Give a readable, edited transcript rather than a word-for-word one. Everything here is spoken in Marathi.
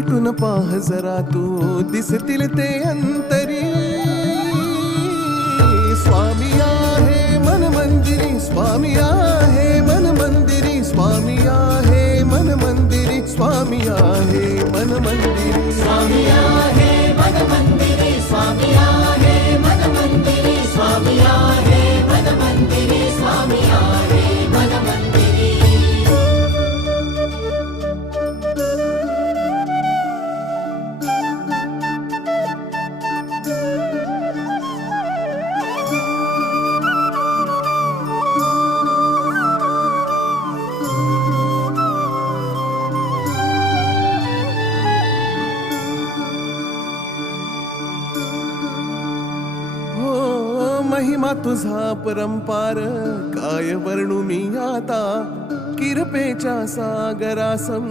मिटून पाह जरा तू दिसतील ते अंतरी. स्वामी आहे मन मंदिरी, स्वामी आहे मन मंदिरी, स्वामी आहे मन मंदिरी, स्वामी आहे मन मंदिरी. स्वामी आहे मन मंदिरी, स्वामी आहे मन मंदिरी, स्वामी आहे मन मंदिरी, स्वामी आहे मन मंदिरी. महिमा तुझा परंपार काय वर्णू मी आता. किरपेच्या सागरासम